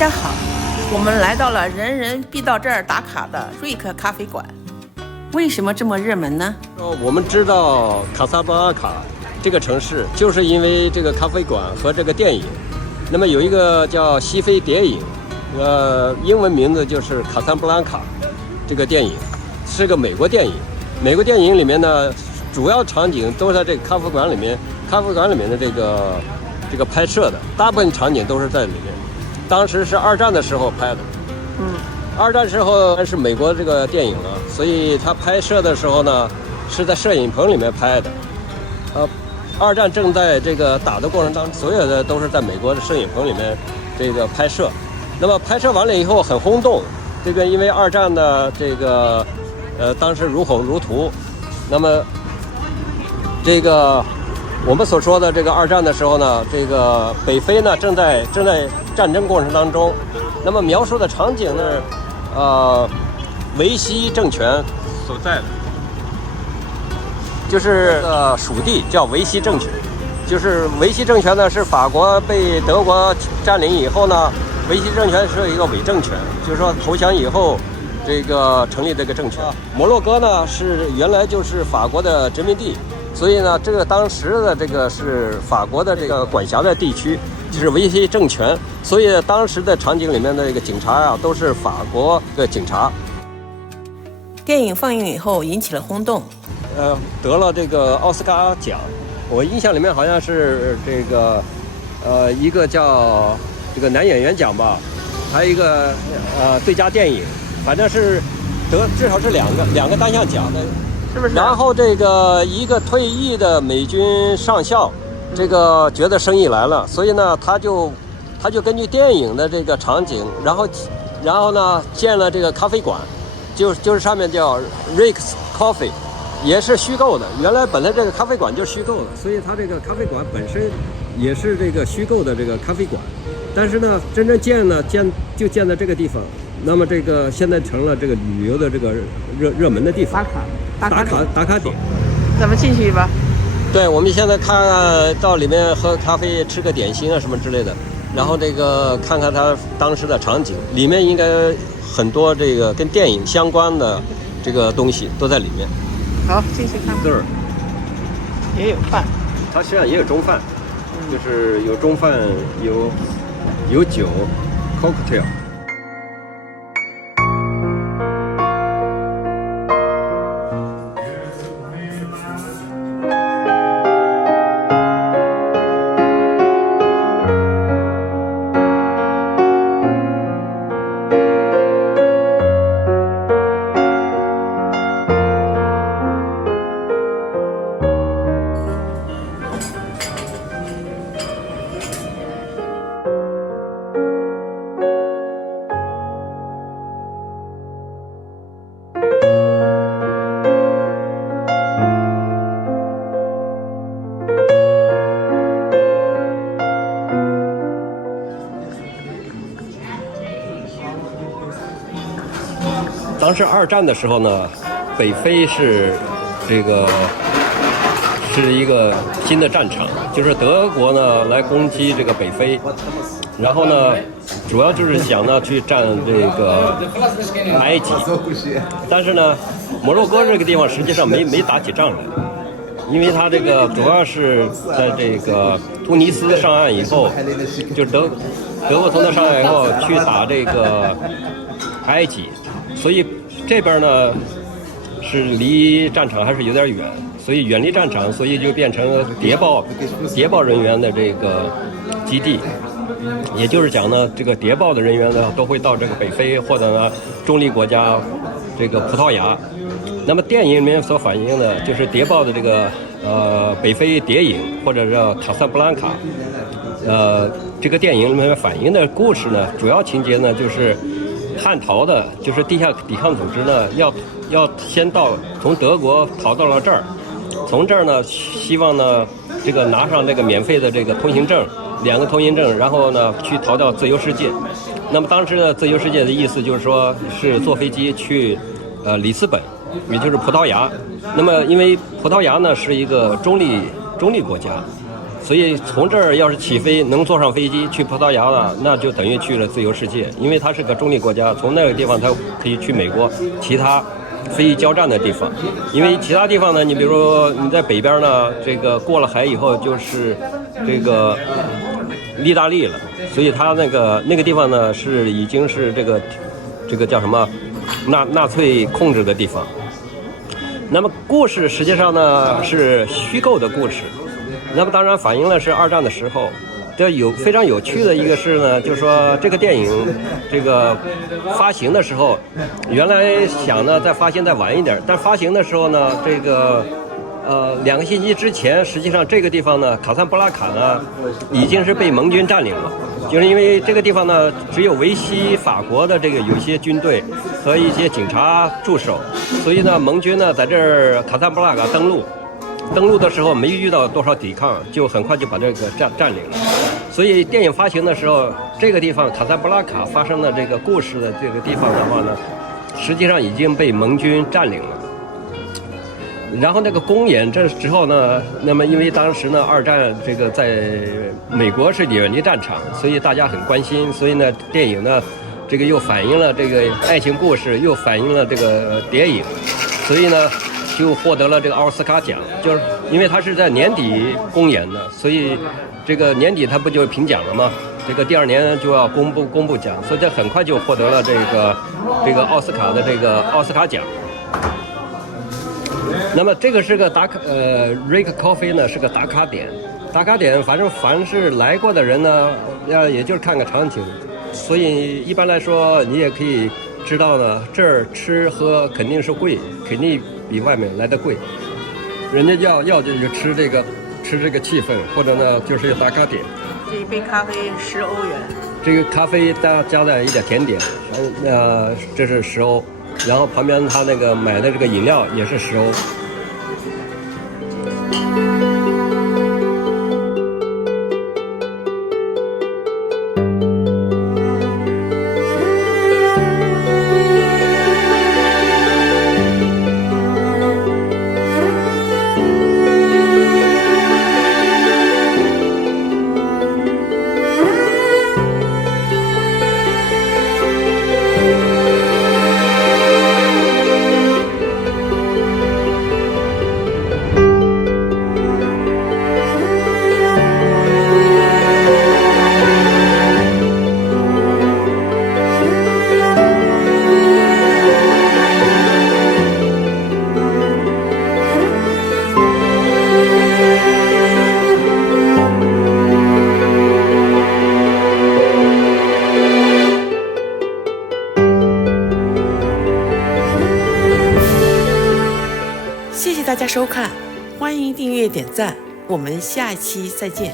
家好，我们来到了人人必到这儿打卡的瑞克咖啡馆。为什么这么热门呢？我们知道卡萨布兰卡这个城市，就是因为这个咖啡馆和这个电影。那么有一个叫《西非谍影》，英文名字就是卡萨布兰卡。这个电影是个美国电影。美国电影里面呢，主要场景都是在这个咖啡馆里面，咖啡馆里面的这个拍摄的，大部分场景都是在里面。当时是2战的时候拍的。2战时候是美国这个电影了，所以他拍摄的时候呢，是在摄影棚里面拍的。2战正在这个打的过程当中，所有的都是在美国的摄影棚里面这个拍摄。那么拍摄完了以后很轰动，这个因为2战的这个当时如火如荼。那么这个我们所说的这个2战的时候呢，这个北非呢正在战争过程当中。那么描述的场景呢，维希政权所在的，就是属地叫维希政权。就是维希政权呢是法国被德国占领以后呢，维希政权是一个伪政权，就是说投降以后这个成立这个政权。摩洛哥呢是原来就是法国的殖民地，所以呢这个当时的这个是法国的这个管辖的地区，就是维希政权，所以当时的场景里面的这个警察啊都是法国的警察。电影放映以后引起了轰动，得了这个奥斯卡奖。我印象里面好像是这个一个叫这个男演员奖吧，还有一个最佳电影，反正是至少是两个单项奖的，是不是？然后这个一个退役的美军上校，这个觉得生意来了，所以呢他就根据电影的这个场景，然后呢建了这个咖啡馆，就是上面叫 Rick's Coffee， 也是虚构的。原来本来这个咖啡馆就是虚构的，所以它这个咖啡馆本身也是这个虚构的这个咖啡馆。但是呢，真正建在这个地方，那么这个现在成了这个旅游的这个热门的地方，打卡点。咱们进去吧。对，我们现在到里面喝咖啡、吃个点心啊什么之类的，然后这个看看它当时的场景，里面应该很多这个跟电影相关的这个东西都在里面。好，进去看。这儿也有饭，它实际上也有中饭，就是有中饭，有酒 ，cocktail。当时2战的时候呢，北非是一个新的战场，就是德国呢来攻击这个北非，然后呢，主要就是想呢去占这个埃及，但是呢，摩洛哥这个地方实际上没打起仗来，因为他这个主要是在这个突尼斯上岸以后，就是德国从那上岸以后去打这个埃及。所以这边呢是离战场还是有点远，所以远离战场，所以就变成谍报人员的这个基地。也就是讲呢，这个谍报的人员呢都会到这个北非或者呢中立国家这个葡萄牙。那么电影里面所反映的就是谍报的这个北非谍影，或者叫卡萨布兰卡。这个电影里面反映的故事呢，主要情节呢就是叛逃的，就是地下抵抗组织呢，要先从德国逃到了这儿，从这儿呢，希望呢，这个拿上这个免费的这个通行证，2个通行证，然后呢，去逃到自由世界。那么当时的自由世界的意思就是说，是坐飞机去里斯本，也就是葡萄牙。那么因为葡萄牙呢是一个中立国家，所以从这儿要是起飞能坐上飞机去葡萄牙了，那就等于去了自由世界，因为它是个中立国家，从那个地方它可以去美国其他非交战的地方。因为其他地方呢，你比如说你在北边呢，这个过了海以后就是这个意大利了，所以它那个地方呢已经是这个叫什么纳粹控制的地方。那么故事实际上呢是虚构的故事，那么当然反映的是二战的时候。这非常有趣的一个是呢，就是说这个电影这个发行的时候，原来想呢再发行再晚一点，但发行的时候呢，这个2个星期之前，实际上这个地方呢，卡萨布拉卡呢已经是被盟军占领了，就是因为这个地方呢只有维希法国的这个有一些军队和一些警察驻守，所以呢盟军呢在这儿卡萨布拉卡登陆的时候没遇到多少抵抗，就很快就把这个占领了。所以电影发行的时候，这个地方卡萨布拉卡发生的这个故事的这个地方的话呢，实际上已经被盟军占领了。然后那个公演这之后呢，那么因为当时呢二战这个在美国是远离战场，所以大家很关心，所以呢电影呢这个又反映了这个爱情故事，又反映了这个谍影，所以呢就获得了这个奥斯卡奖，就是因为它是在年底公演的，所以这个年底它不就评奖了吗？这个第2年就要公布奖，所以这很快就获得了这个奥斯卡的这个奥斯卡奖。那么这个是个Rick Coffee 呢是个打卡点，反正凡是来过的人呢，也就是看个场景，所以一般来说你也可以知道呢，这儿吃喝肯定是贵，肯定比外面来的贵。人家要就吃这个气氛，或者呢就是打卡点。这一杯咖啡10欧元。这个咖啡加在一点甜点，这是10欧，然后旁边他那个买的这个饮料也是10欧。谢谢大家收看，欢迎订阅点赞，我们下期再见。